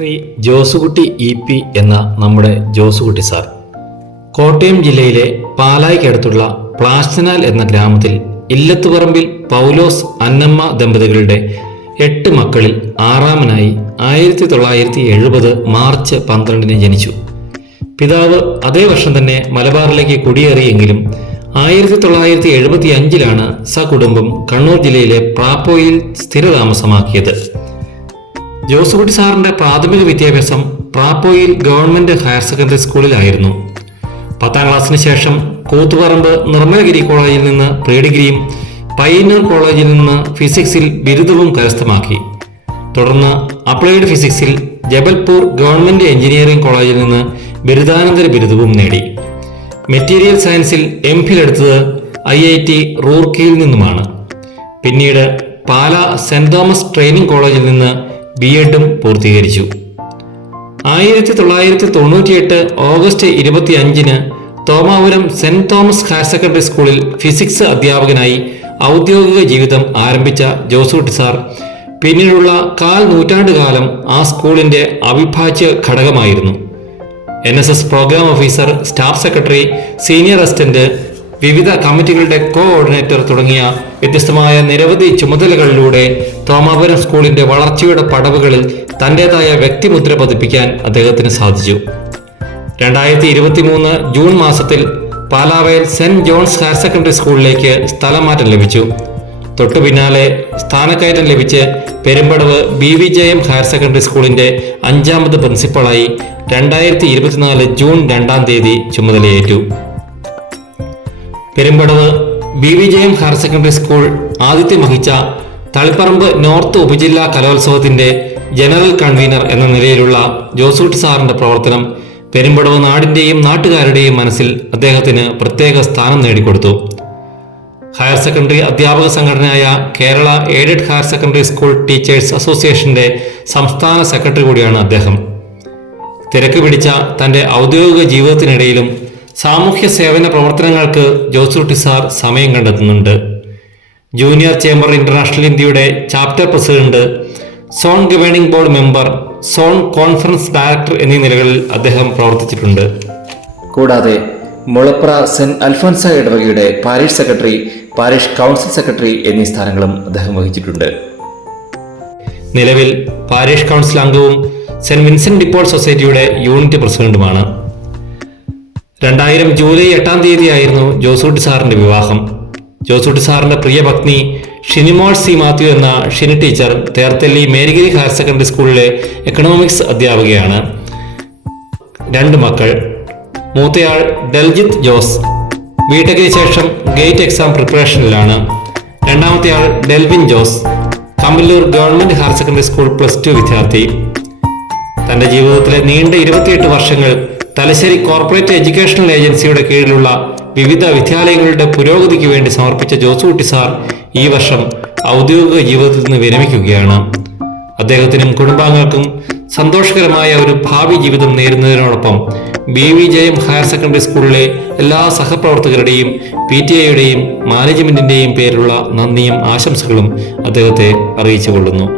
Shri Josekutty EP എന്ന നമ്മുടെ Josekutty sir Kottayam ജില്ലയിലെ പാലായ്ക്കടുത്തുള്ള പ്ലാസ്റ്റനാൽ എന്ന ഗ്രാമത്തിൽ ഇല്ലത്തുപറമ്പിൽ പൗലോസ് അന്നമ്മ ദമ്പതികളുടെ 8 മക്കളിൽ ആറാമനായി 1970 മാർച്ച് 12 ജനിച്ചു. പിതാവ് അതേ വർഷം തന്നെ മലബാറിലേക്ക് കുടിയേറിയെങ്കിലും 1975 സകുടുംബം കണ്ണൂർ ജില്ലയിലെ പ്രാപ്പോയിൽ സ്ഥിരതാമസമാക്കിയത്. ജോസുകുട്ടി സാറിന്റെ പ്രാഥമിക വിദ്യാഭ്യാസം പ്രാപ്പോയിൽ ഗവൺമെന്റ് ഹയർ സെക്കൻഡറി സ്കൂളിലായിരുന്നു. 10ാം ക്ലാസ്സിന് ശേഷം കൂത്തുപറമ്പ് നിർമ്മലഗിരി കോളേജിൽ നിന്ന് പ്രീ ഡിഗ്രിയും പയ്യന്നൂർ കോളേജിൽ നിന്ന് ഫിസിക്സിൽ ബിരുദവും കരസ്ഥമാക്കി. തുടർന്ന് അപ്ലൈഡ് ഫിസിക്സിൽ ജബൽപൂർ ഗവൺമെന്റ് എഞ്ചിനീയറിംഗ് കോളേജിൽ നിന്ന് ബിരുദാനന്തര ബിരുദവും നേടി. മെറ്റീരിയൽ സയൻസിൽ MPhil എടുത്തത് IIT റൂർക്കിയിൽ നിന്നുമാണ്. പിന്നീട് പാലാ സെന്റ് തോമസ് ട്രെയിനിങ് കോളേജിൽ നിന്ന് B.Edും പൂർത്തീകരിച്ചു. 1998 August 25 Thomapuram saint Thomas higher secondary സ്കൂളിൽ ഫിസിക്സ് അധ്യാപകനായി ഔദ്യോഗിക ജീവിതം ആരംഭിച്ച ജോസുകുട്ടി സാർ പിന്നീടുള്ള 1/4 നൂറ്റാണ്ടുകാലം ആ സ്കൂളിന്റെ അവിഭാജ്യ ഘടകമായിരുന്നു. NSS program officer, staff secretary, senior assistant, വിവിധ കമ്മിറ്റികളുടെ കോഓർഡിനേറ്റർ തുടങ്ങിയ വ്യത്യസ്തമായ നിരവധി ചുമതലകളിലൂടെ തോമാപുരം സ്കൂളിന്റെ വളർച്ചയുടെ പടവുകളിൽ തന്റേതായ വ്യക്തിമുദ്ര പതിപ്പിക്കാൻ അദ്ദേഹത്തിന് സാധിച്ചു. 2023 ജൂൺ മാസത്തിൽ Palavayal saint John's higher secondary സ്കൂളിലേക്ക് സ്ഥലമാറ്റം ലഭിച്ചു. തൊട്ടു പിന്നാലെ സ്ഥാനക്കയറ്റം ലഭിച്ച് പെരുമ്പടവ് BVJM ഹയർ സെക്കൻഡറി സ്കൂളിന്റെ 5ാമത് പ്രിൻസിപ്പളായി 2024 ജൂൺ 2 ചുമതലയേറ്റു. Perumpadavu BVJM higher secondary school ആതിഥ്യം വഹിച്ച തളിപ്പറമ്പ് നോർത്ത് ഉപജില്ലാ കലോത്സവത്തിന്റെ ജനറൽ കൺവീനർ എന്ന നിലയിലുള്ള ജോസുകുട്ടി സാറിന്റെ പ്രവർത്തനം പെരുമ്പടവ് നാടിന്റെയും നാട്ടുകാരുടെയും മനസ്സിൽ അദ്ദേഹത്തിന് പ്രത്യേക സ്ഥാനം നേടിക്കൊടുത്തു. ഹയർ സെക്കൻഡറി അധ്യാപക സംഘടനയായ Kerala aided higher secondary school teachers അസോസിയേഷന്റെ സംസ്ഥാന സെക്രട്ടറി കൂടിയാണ് അദ്ദേഹം. തിരക്ക് പിടിച്ച തന്റെ ഔദ്യോഗിക ജീവിതത്തിനിടയിലും സാമൂഹ്യ സേവന പ്രവർത്തനങ്ങൾക്ക് ജോസുകുട്ടി സാർ സമയം കണ്ടെത്തുന്നുണ്ട്. ജൂനിയർ ചേംബർ ഇന്റർനാഷണൽ ഇന്ത്യയുടെ chapter president, zone governing board member, zone conference director എന്നീ നിലകളിൽ അദ്ദേഹം പ്രവർത്തിച്ചിട്ടുണ്ട്. കൂടാതെ മുളപ്ര സെന്റ് അൽഫോൻസ ഇടവകയുടെ parish secretary, parish council secretary എന്നീ സ്ഥാനങ്ങളും അദ്ദേഹം വഹിച്ചിട്ടുണ്ട്. നിലവിൽ പാരിഷ് കൗൺസിൽ അംഗവും സെന്റ് വിൻസെന്റ് ഡിപ്പോൾ സൊസൈറ്റിയുടെ യൂണിറ്റ് പ്രസിഡന്റുമാണ്. 2000 ജൂലൈ 8 ജോസുകുട്ടി സാറിന്റെ വിവാഹം. ജോസുകുട്ടി സാറിന്റെ പ്രിയ പത്നി ഷിനിമോൾ C. മാത്യു എന്ന Shini teacher Therthally Marygiri higher secondary സ്കൂളിലെ എക്കണോമിക്സ് അധ്യാപികയാണ്. 2 മക്കൾ. മൂത്തയാൾ ഡൽജിത്ത് ജോസ് ബിടെക്കിന് ശേഷം ഗേറ്റ് എക്സാം പ്രിപ്പറേഷനിലാണ്. രണ്ടാമത്തെയാൾ Delvin Jose Kamballur government higher secondary school +2 വിദ്യാർത്ഥി. തന്റെ ജീവിതത്തിലെ നീണ്ട 28 വർഷങ്ങൾ തലശ്ശേരി കോർപ്പറേറ്റ് എഡ്യൂക്കേഷണൽ ഏജൻസിയുടെ കീഴിലുള്ള വിവിധ വിദ്യാലയങ്ങളുടെ പുരോഗതിക്ക് വേണ്ടി സമർപ്പിച്ച ജോസുകുട്ടി സാർ ഈ വർഷം ഔദ്യോഗിക ജീവിതത്തിൽ നിന്ന് വിരമിക്കുകയാണ്. അദ്ദേഹത്തിനും കുടുംബാംഗങ്ങൾക്കും സന്തോഷകരമായ ഒരു ഭാവി ജീവിതം നേരുന്നതിനോടൊപ്പം BVJM ഹയർ സെക്കൻഡറി സ്കൂളിലെ എല്ലാ സഹപ്രവർത്തകരുടെയും PTA യുടെയും മാനേജ്മെന്റിന്റെയും പേരിലുള്ള നന്ദിയും ആശംസകളും അദ്ദേഹത്തെ അറിയിച്ചുകൊള്ളുന്നു.